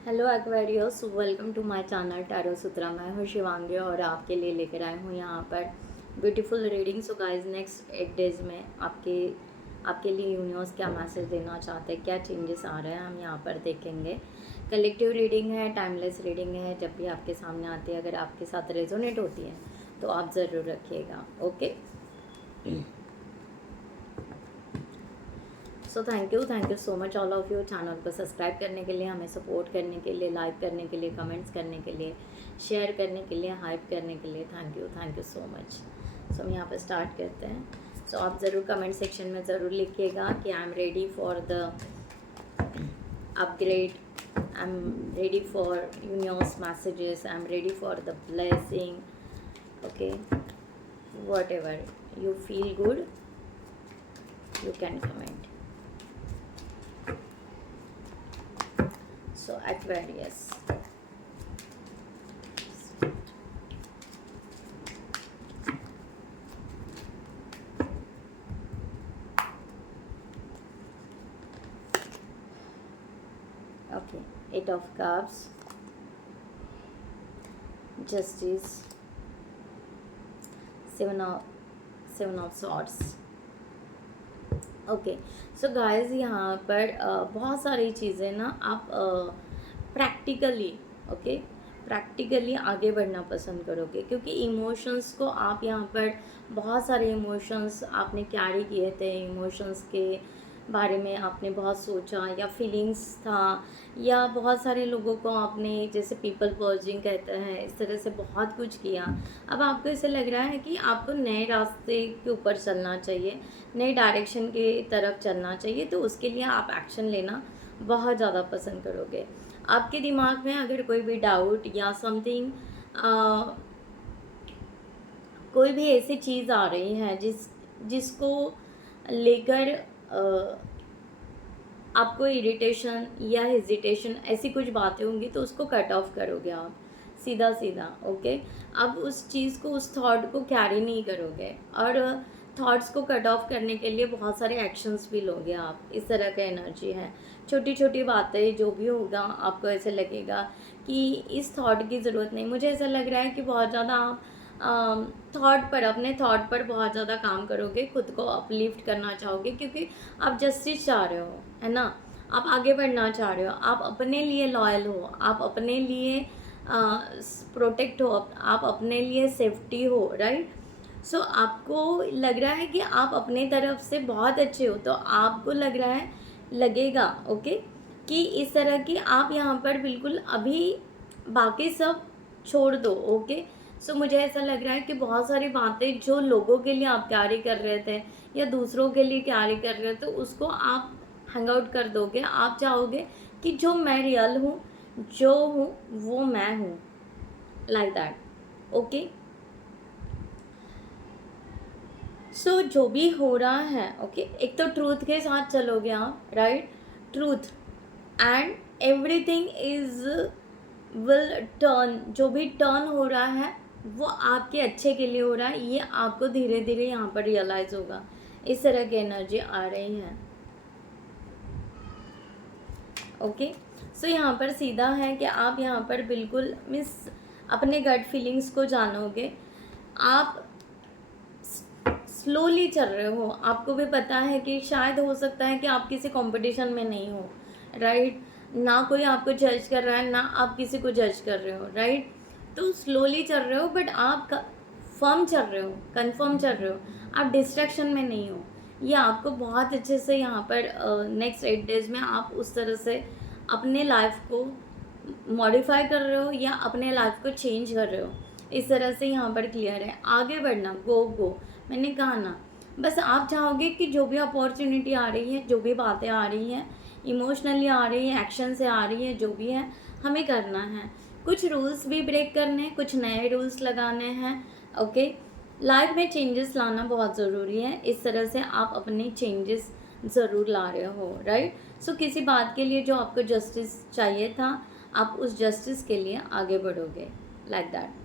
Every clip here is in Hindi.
Hello Aquarius, welcome to my channel tarot Sutra. मैं हूँ शिवांगी और आपके लिए लेकर आई हूँ यहाँ पर beautiful reading. So guys, next 8 days में आपके लिए यूनिवर्स क्या मैसेज देना चाहते हैं, क्या चेंजेस आ रहे हैं, हम यहाँ पर देखेंगे। कलेक्टिव रीडिंग है, टाइमलेस रीडिंग है। जब भी आपके सामने आती है, अगर आपके साथ रेजोनेट होती है तो आप ज़रूर रखिएगा। Okay, so thank you so much all of you. Channel को सब्सक्राइब करने के लिए, हमें सपोर्ट करने के लिए, लाइक करने के लिए, कमेंट्स करने के लिए, शेयर करने के लिए, हाइप करने के लिए थैंक यू सो मच। सो हम यहाँ पर स्टार्ट करते हैं। सो आप ज़रूर कमेंट सेक्शन में ज़रूर लिखिएगा कि I am ready for the upgrade, I am ready for universe messages, I am ready for the blessing. Okay, what ever you feel good, you can comment. So Aquarius, okay, 8 of Cups, Justice, Seven of Swords. Okay, so guys, यहाँ पर बहुत सारी चीज़ें ना आप प्रैक्टिकली प्रैक्टिकली आगे बढ़ना पसंद करोगे, क्योंकि इमोशंस को आप यहाँ पर बहुत सारे इमोशंस आपने कैरी किए थे। इमोशंस के बारे में आपने बहुत सोचा, या फीलिंग्स था, या बहुत सारे लोगों को आपने, जैसे पीपल पर्जिंग कहते हैं, इस तरह से बहुत कुछ किया। अब आपको ऐसे लग रहा है कि आपको नए रास्ते के ऊपर चलना चाहिए, नए डायरेक्शन के तरफ चलना चाहिए, तो उसके लिए आप एक्शन लेना बहुत ज़्यादा पसंद करोगे। आपके दिमाग में अगर कोई भी डाउट या समथिंग, कोई भी ऐसी चीज़ आ रही है जिसको लेकर आपको इरिटेशन या हेजिटेशन, ऐसी कुछ बातें होंगी, तो उसको कट ऑफ करोगे आप सीधा सीधा। ओके, अब उस चीज़ को, उस थॉट को कैरी नहीं करोगे, और थॉट्स को कट ऑफ करने के लिए बहुत सारे एक्शंस भी लोगे आप। इस तरह का एनर्जी है। छोटी छोटी बातें जो भी होगा, आपको ऐसे लगेगा कि इस थॉट की ज़रूरत नहीं। मुझे ऐसा लग रहा है कि बहुत ज़्यादा आप अपने थॉट पर बहुत ज़्यादा काम करोगे, खुद को अपलिफ्ट करना चाहोगे, क्योंकि आप जस्टिस चाह रहे हो, है ना। आप आगे बढ़ना चाह रहे हो, आप अपने लिए लॉयल हो, आप अपने लिए प्रोटेक्ट हो, आप अपने लिए सेफ्टी हो, राइट। सो आपको लग रहा है कि आप अपने तरफ से बहुत अच्छे हो, तो आपको लगेगा ओके, कि इस तरह की आप यहाँ पर बिल्कुल अभी बाकी सब छोड़ दो। ओके, सो मुझे ऐसा लग रहा है कि बहुत सारी बातें जो लोगों के लिए आप कैरी कर रहे थे या दूसरों के लिए कैरी कर रहे थे, उसको आप हैंग आउट कर दोगे। आप चाहोगे कि जो मैं रियल हूँ, जो हूँ वो मैं हूँ, लाइक दैट। ओके, सो जो भी हो रहा है, ओके, एक तो ट्रूथ के साथ चलोगे आप, right. Truth and everything is will turn, जो भी टर्न हो रहा है वो आपके अच्छे के लिए हो रहा है, ये आपको धीरे धीरे यहाँ पर रियलाइज होगा। इस तरह की एनर्जी आ रही है। ओके, सो यहाँ पर सीधा है कि आप यहाँ पर बिल्कुल अपने गट फीलिंग्स को जानोगे। आप स्लोली चल रहे हो, आपको भी पता है कि शायद हो सकता है कि आप किसी कंपटीशन में नहीं हो, राइट। ना कोई आपको जज कर रहा है, ना आप किसी को जज कर रहे हो, राइट। तो स्लोली चल रहे हो, बट आप फर्म चल रहे हो, कंफर्म चल रहे हो, आप डिस्ट्रैक्शन में नहीं हो। ये आपको बहुत अच्छे से यहाँ पर नेक्स्ट 8 डेज में आप उस तरह से अपने लाइफ को मॉडिफाई कर रहे हो या अपने लाइफ को चेंज कर रहे हो। इस तरह से यहाँ पर क्लियर है। आगे बढ़ना, गो, मैंने कहा ना, बस आप चाहोगे कि जो भी अपॉर्चुनिटी आ रही है, जो भी बातें आ रही हैं, इमोशनली आ रही है, एक्शन से आ रही है, जो भी है, हमें करना है। कुछ रूल्स भी ब्रेक करने हैं, कुछ नए रूल्स लगाने हैं। ओके, लाइफ में चेंजेस लाना बहुत ज़रूरी है। इस तरह से आप अपने चेंजेस ज़रूर ला रहे हो, राइट। सो किसी बात के लिए जो आपको जस्टिस चाहिए था, आप उस जस्टिस के लिए आगे बढ़ोगे, लाइक दैट।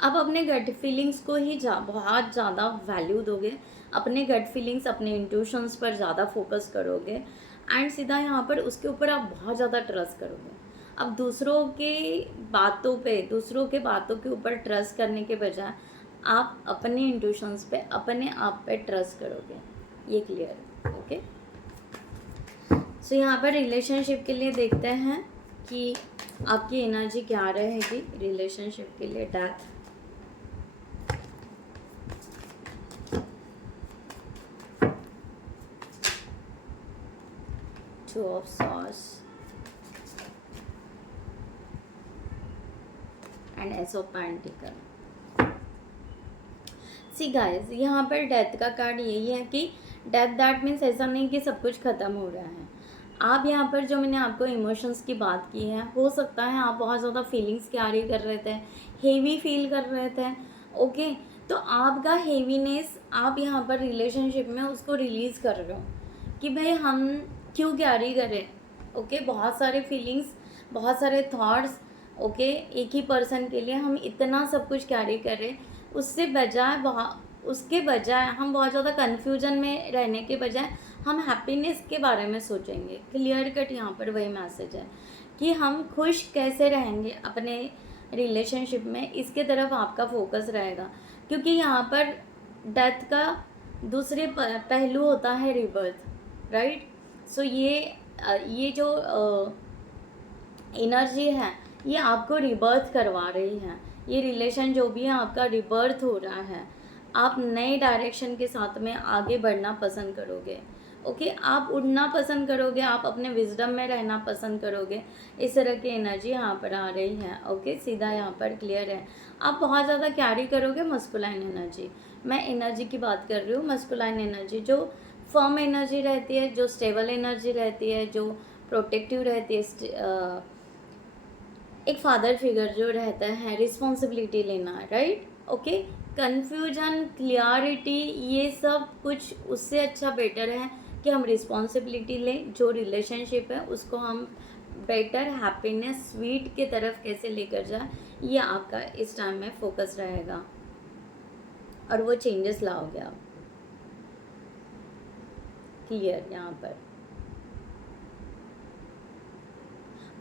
आप अपने गट फीलिंग्स को ही बहुत ज़्यादा वैल्यू दोगे, अपने गट फीलिंग्स, अपने इंट्यूशंस पर ज़्यादा फोकस करोगे एंड सीधा यहाँ पर उसके ऊपर आप बहुत ज़्यादा ट्रस्ट करोगे। अब दूसरों के बातों के ऊपर ट्रस्ट करने के बजाय आप अपने इंट्यूशंस पे, अपने आप पे ट्रस्ट करोगे। ये क्लियर है? ओके, सो यहाँ पर रिलेशनशिप के लिए देखते हैं कि आपकी एनर्जी क्या रहेगी रिलेशनशिप के लिए। Death, 2 of Swords and Ace of Pentacles। See guys, यहाँ पर डेथ का कार्ड यही है कि डेथ दैट मीन्स ऐसा नहीं कि सब कुछ ख़त्म हो रहा है। आप यहाँ पर जो मैंने आपको इमोशंस की बात की है, हो सकता है आप बहुत ज़्यादा फीलिंग्स कैरी कर रहे थे, हेवी फील कर रहे थे। ओके, तो आपका हेवीनेस आप यहाँ पर रिलेशनशिप में उसको रिलीज़ कर रहे हो कि भाई हम क्यों कैरी करें। ओके, बहुत सारे फीलिंग्स, बहुत सारे थॉट्स, ओके, एक ही पर्सन के लिए हम इतना सब कुछ कैरी करें, उसके बजाय हम बहुत ज़्यादा कन्फ्यूजन में रहने के बजाय हम हैप्पीनेस के बारे में सोचेंगे। क्लियर कट यहाँ पर वही मैसेज है कि हम खुश कैसे रहेंगे अपने रिलेशनशिप में, इसके तरफ आपका फोकस रहेगा। क्योंकि यहाँ पर डेथ का दूसरे पहलू होता है रिबर्थ, राइट। सो ये जो एनर्जी है ये आपको रिबर्थ करवा रही है। ये रिलेशन जो भी है आपका रिबर्थ हो रहा है। आप नए डायरेक्शन के साथ में आगे बढ़ना पसंद करोगे। ओके, आप उड़ना पसंद करोगे, आप अपने विजडम में रहना पसंद करोगे। इस तरह की एनर्जी यहाँ पर आ रही है। ओके, सीधा यहाँ पर क्लियर है। आप बहुत ज़्यादा कैरी करोगे मस्कुलाइन एनर्जी। मैं एनर्जी की बात कर रही हूँ, मस्कुलाइन एनर्जी जो फर्म एनर्जी रहती है, जो स्टेबल एनर्जी रहती है, जो प्रोटेक्टिव रहती है, एक फादर फिगर जो रहता है, रिस्पॉन्सिबिलिटी लेना, राइट। ओके, कन्फ्यूजन, क्लियरिटी, ये सब कुछ उससे अच्छा बेटर है कि हम रिस्पॉन्सिबिलिटी लें। जो रिलेशनशिप है उसको हम बेटर, हैप्पीनेस, स्वीट के तरफ कैसे लेकर जाए, ये आपका इस टाइम में फोकस रहेगा और वो चेंजेस लाओगे आप। क्लियर यहाँ पर।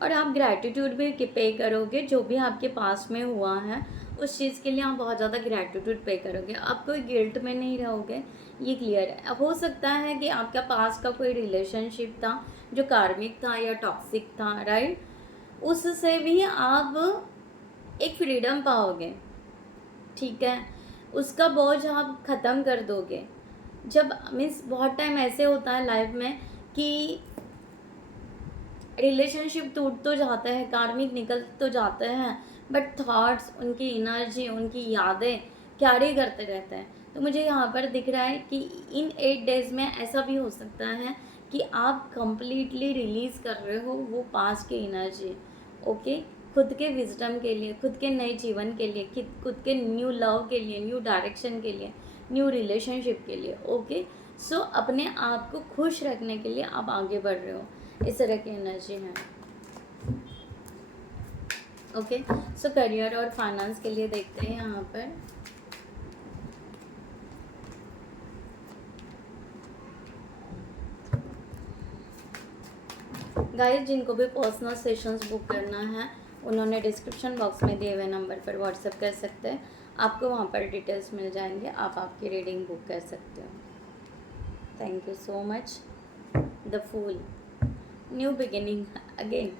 और आप ग्रैटिट्यूड भी पे करोगे, जो भी आपके पास में हुआ है उस चीज़ के लिए आप बहुत ज़्यादा ग्रैटिट्यूड पे करोगे। आप कोई गिल्ट में नहीं रहोगे, ये क्लियर है। हो सकता है कि आपका पास का कोई रिलेशनशिप था जो कार्मिक था या टॉक्सिक था, राइट। उससे भी आप एक फ्रीडम पाओगे, ठीक है, उसका बोझ आप ख़त्म कर दोगे। जब मीन्स बहुत टाइम ऐसे होता है लाइफ में कि रिलेशनशिप टूट तो जाता है, कार्मिक निकल तो जाते हैं, बट थॉट्स, उनकी एनर्जी, उनकी यादें कैरी करते रहते हैं। तो मुझे यहाँ पर दिख रहा है कि इन 8 डेज़ में ऐसा भी हो सकता है कि आप कंप्लीटली रिलीज़ कर रहे हो वो पास्ट की एनर्जी। ओके, खुद के विजडम के लिए, खुद के नए जीवन के लिए, खुद के न्यू लव के लिए, न्यू डायरेक्शन के लिए, न्यू रिलेशनशिप के लिए। ओके, सो अपने आप को खुश रखने के लिए आप आगे बढ़ रहे हो, इस तरह की एनर्जी है। ओके, सो करियर और फाइनेंस के लिए देखते हैं यहाँ पर। गाइस, जिनको भी पर्सनल सेशंस बुक करना है उन्होंने डिस्क्रिप्शन बॉक्स में दिए हुए नंबर पर व्हाट्सएप कर सकते हैं। आपको वहाँ पर डिटेल्स मिल जाएंगे, आप आपकी रीडिंग बुक कर सकते हो। Thank you so much. The full, new beginning again.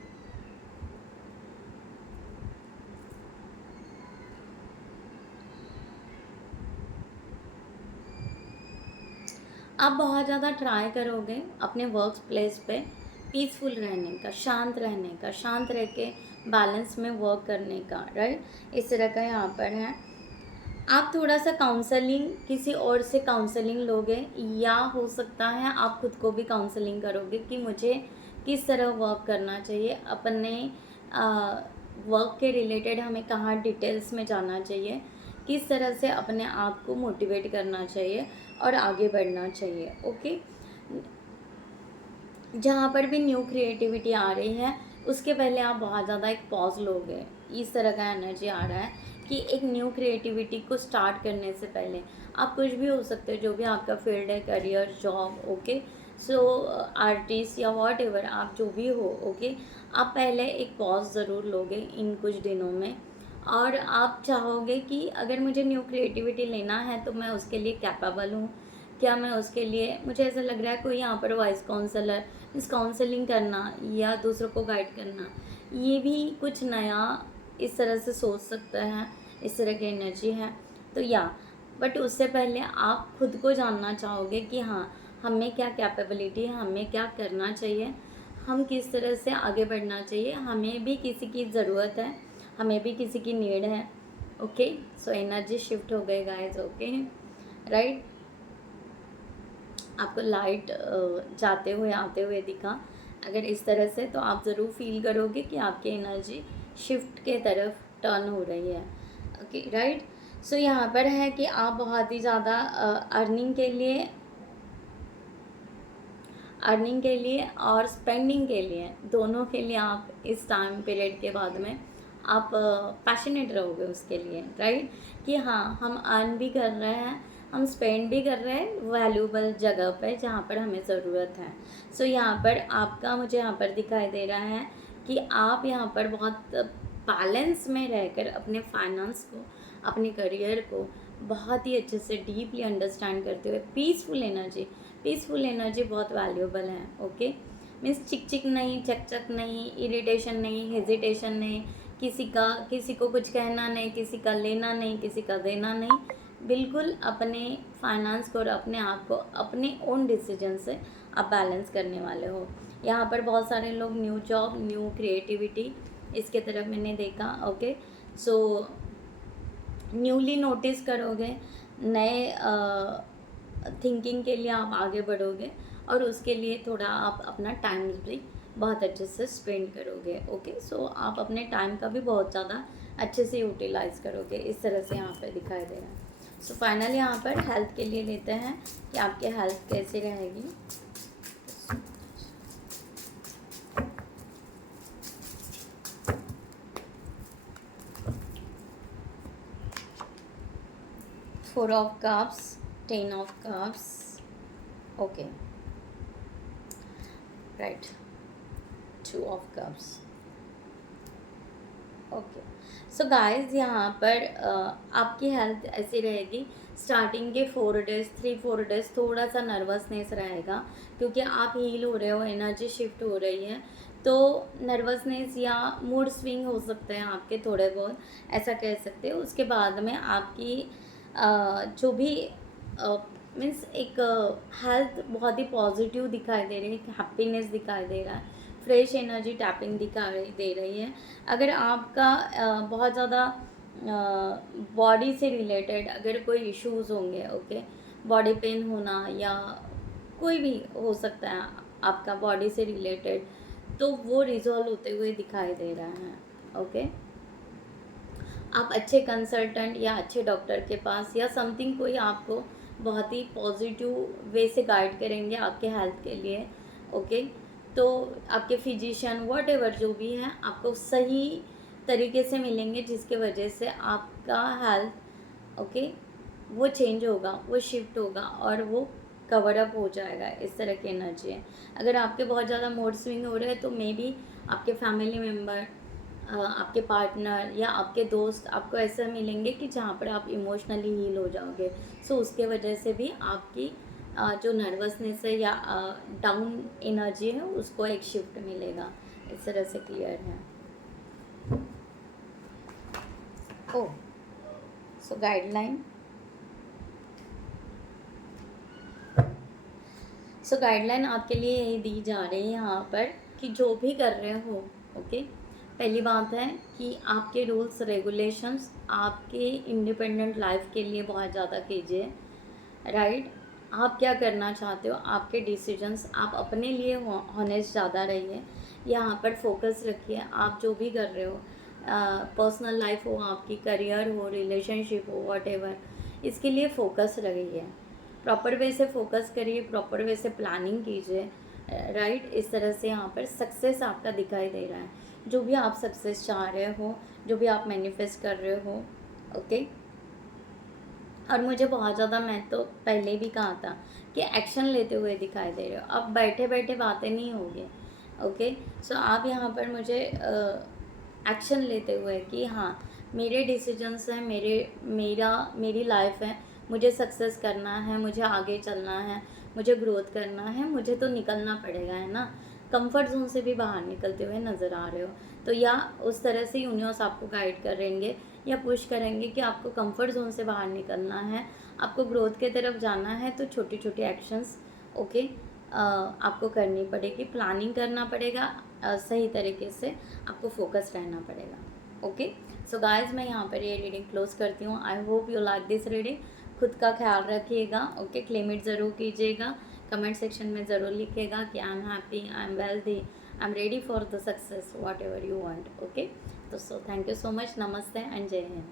आप बहुत ज़्यादा ट्राई करोगे अपने वर्क प्लेस पे पीसफुल रहने का, शांत रहने का, शांत रह के बैलेंस में वर्क करने का, राइट। इस तरह का यहाँ पर है। आप थोड़ा सा काउंसलिंग, किसी और से काउंसलिंग लोगे, या हो सकता है आप खुद को भी काउंसलिंग करोगे कि मुझे किस तरह वर्क करना चाहिए, अपने वर्क के रिलेटेड हमें कहाँ डिटेल्स में जाना चाहिए, किस तरह से अपने आप को मोटिवेट करना चाहिए और आगे बढ़ना चाहिए। ओके, जहाँ पर भी न्यू क्रिएटिविटी आ रही है उसके पहले आप बहुत ज़्यादा एक पॉज लोगे। इस तरह का एनर्जी आ रहा है कि एक न्यू क्रिएटिविटी को स्टार्ट करने से पहले आप कुछ भी हो सकते हो, जो भी आपका फील्ड है, करियर, जॉब, ओके, सो आर्टिस्ट या वॉट एवर आप जो भी हो, ओके, आप पहले एक पॉज ज़रूर लोगे इन कुछ दिनों में, और आप चाहोगे कि अगर मुझे न्यू क्रिएटिविटी लेना है तो मैं उसके लिए कैपेबल हूँ क्या, मैं उसके लिए, मुझे ऐसा लग रहा है कोई यहाँ पर वॉइस काउंसलर, इस काउंसलिंग करना या दूसरों को गाइड करना, ये भी कुछ नया इस तरह से सोच सकता है, इस तरह की एनर्जी है। तो या बट उससे पहले आप खुद को जानना चाहोगे कि हाँ, हमें क्या कैपेबिलिटी है, हमें क्या करना चाहिए, हम किस तरह से आगे बढ़ना चाहिए, हमें भी किसी की ज़रूरत है, हमें भी किसी की नीड है। ओके, सो एनर्जी शिफ्ट हो गए गाइस, ओके, राइट। आपको लाइट जाते हुए आते हुए दिखा, अगर इस तरह से, तो आप ज़रूर फील करोगे कि आपकी एनर्जी शिफ्ट के तरफ टर्न हो रही है। Okay, right. सो यहाँ पर है कि आप बहुत ही ज़्यादा अर्निंग के लिए और स्पेंडिंग के लिए, दोनों के लिए आप इस टाइम पीरियड के बाद में आप पैशनेट रहोगे उसके लिए, राइट, कि हाँ, हम अर्न भी कर रहे हैं, हम स्पेंड भी कर रहे हैं वैल्यूबल जगह पे जहाँ पर हमें ज़रूरत है। सो यहाँ पर आपका, मुझे यहाँ पर दिखाई दे रहा है कि आप यहाँ पर बहुत बैलेंस में रहकर अपने फाइनेंस को, अपने करियर को बहुत ही अच्छे से डीपली अंडरस्टैंड करते हुए पीसफुल एनर्जी बहुत वैल्यूएबल है। ओके, मीन्स चिक चिक नहीं, चक चक नहीं, इरिटेशन नहीं, हेजिटेशन नहीं, किसी को कुछ कहना नहीं, किसी का लेना नहीं, किसी का देना नहीं, बिल्कुल अपने फाइनेंस को और अपने आप को अपने ओन डिसीजन से आप बैलेंस करने वाले हो। यहाँ पर बहुत सारे लोग न्यू जॉब, न्यू क्रिएटिविटी, इसके तरफ मैंने देखा। ओके, सो न्यूली नोटिस करोगे, नए थिंकिंग के लिए आप आगे बढ़ोगे, और उसके लिए थोड़ा आप अपना टाइम भी बहुत अच्छे से स्पेंड करोगे। ओके, सो आप अपने टाइम का भी बहुत ज़्यादा अच्छे से यूटिलाइज करोगे, इस तरह से यहाँ पे दिखाई दे रहा है। सो फाइनल यहाँ पर हेल्थ के लिए लेते हैं कि आपकी हेल्थ कैसी रहेगी। Four of cups, 10 of cups, okay, right, 2 of cups, okay. So guys, यहाँ पर आपकी हेल्थ ऐसी रहेगी, स्टार्टिंग के 3-4 डेज थोड़ा सा नर्वसनेस रहेगा, क्योंकि आप हील हो रहे हो, एनर्जी शिफ्ट हो रही है, तो नर्वसनेस या मूड स्विंग हो सकते हैं आपके थोड़े बहुत, ऐसा कह सकते हो। उसके बाद में आपकी जो भी मीन्स एक हेल्थ बहुत ही पॉजिटिव दिखाई दे रही है, हैप्पीनेस दिखाई दे रहा है, फ्रेश एनर्जी टैपिंग दिखाई दे रही है। अगर आपका बहुत ज़्यादा बॉडी से रिलेटेड अगर कोई इश्यूज़ होंगे, ओके, बॉडी पेन होना या कोई भी हो सकता है आपका बॉडी से रिलेटेड, तो वो रिजॉल्व होते हुए दिखाई दे रहा है। ओके, आप अच्छे कंसल्टेंट या अच्छे डॉक्टर के पास या समथिंग, कोई आपको बहुत ही पॉजिटिव वे से गाइड करेंगे आपके हेल्थ के लिए। ओके, तो आपके फिजिशियन वॉट एवर जो भी हैं, आपको सही तरीके से मिलेंगे, जिसके वजह से आपका हेल्थ, ओके, वो चेंज होगा, वो शिफ्ट होगा और वो कवर अप हो जाएगा। इस तरह की एनर्जी है। अगर आपके बहुत ज़्यादा मूड स्विंग हो रहे हैं, तो मे बी आपके फैमिली मेम्बर, आपके पार्टनर या आपके दोस्त आपको ऐसा मिलेंगे कि जहाँ पर आप इमोशनली हील हो जाओगे। सो उसके वजह से भी आपकी जो नर्वसनेस है या डाउन एनर्जी है, उसको एक शिफ्ट मिलेगा। इस तरह से क्लियर है। ओ, सो गाइडलाइन आपके लिए यही दी जा रही है यहाँ पर कि जो भी कर रहे हो, ओके, पहली बात है कि आपके रूल्स रेगुलेशंस आपके इंडिपेंडेंट लाइफ के लिए बहुत ज़्यादा कीजिए, राइट। आप क्या करना चाहते हो, आपके डिसीजंस, आप अपने लिए हॉनेस्ट ज़्यादा रहिए, यहाँ पर फोकस रखिए। आप जो भी कर रहे हो, पर्सनल लाइफ हो, आपकी करियर हो, रिलेशनशिप हो, वॉट एवर, इसके लिए फोकस रहिए, प्रॉपर वे से फोकस करिए, प्रॉपर वे से प्लानिंग कीजिए, राइट। इस तरह से यहाँ पर सक्सेस आपका दिखाई दे रहा है। जो भी आप सक्सेस चाह रहे हो, जो भी आप मैनिफेस्ट कर रहे हो, ओके। और मुझे बहुत ज़्यादा, मैं तो पहले भी कहा था कि एक्शन लेते हुए दिखाई दे रहे हो, अब बैठे बैठे बातें नहीं होगी। ओके। सो आप यहाँ पर मुझे एक्शन लेते हुए कि हाँ, मेरे डिसीजंस हैं, मेरी लाइफ है, मुझे सक्सेस करना है, मुझे आगे चलना है, मुझे ग्रोथ करना है, मुझे तो निकलना पड़ेगा, है ना। कंफर्ट जोन से भी बाहर निकलते हुए नज़र आ रहे हो, तो या उस तरह से यूनिवर्स आपको गाइड करेंगे या पुश करेंगे कि आपको कंफर्ट जोन से बाहर निकलना है, आपको ग्रोथ के तरफ जाना है, तो छोटी छोटी एक्शंस ओके आपको करनी पड़ेगी, प्लानिंग करना पड़ेगा, सही तरीके से आपको फोकस रहना पड़ेगा। ओके। सो गाइज, मैं यहाँ पर ये रीडिंग क्लोज करती हूँ। I hope you like this reading. खुद का ख्याल रखिएगा। ओके, क्लेम इट ज़रूर कीजिएगा, कमेंट सेक्शन में ज़रूर लिखिएगा कि I am happy, I am wealthy, I am ready for the success, whatever you want. Okay. तो so thank you so much, नमस्ते एंड जय हिंद।